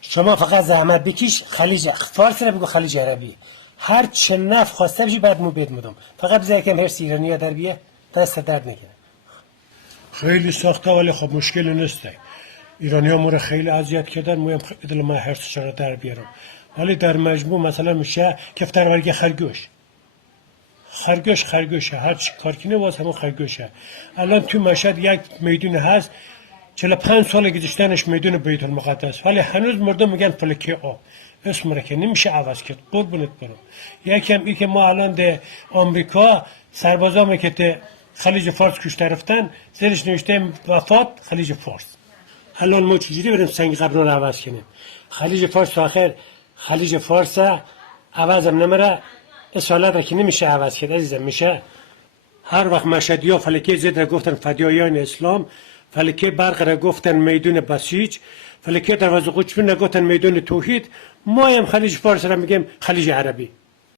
شما فقط زحمت بکش خلیج فارس رو بگو خلیج عربی. هر چه نف خواسته بشی بعد مو بدمودم. فقط بذار یکم هرس ایرانی در بیه دست درد نکنه. خیلی سخته ولی خب مشکلی نیسته. ایرانی ها ما رو خیلی اذیت کردن، ما هم خیلی ما هرسش رو در بیارم. ولی در مجموع مثلا میشه کفتر ورگی خرگوشه هر چی کار کنه واس همون خرگوشه. الان تو مشهد یک میدون هست 45 سال گذشتنش میدون بیت المقدس، ولی هنوز مردم میگن فلکه آب. اسم را که نمیشه عوض کرد. قربونت برم. یکم ای که ما الان ده آمریکا سربازا که ته خلیج فارس کشته رفتن زیرش نوشته وفات خلیج فارس. الان ما چجوری بریم سنگ قبر رو عوض کنیم؟ خلیج فارس آخر خلیج فارس عوضم نمیره. اصالت که نمیشه عوض کرد عزیزم. میشه هر وقت مشهدی ها فلکه زد را گفتن فدایان اسلام، فلکه برق را گفتن میدون بسیج، فلکه دروازه قطب را گفتن میدون توحید. ما هم خلیج فارس را میگیم خلیج عربی.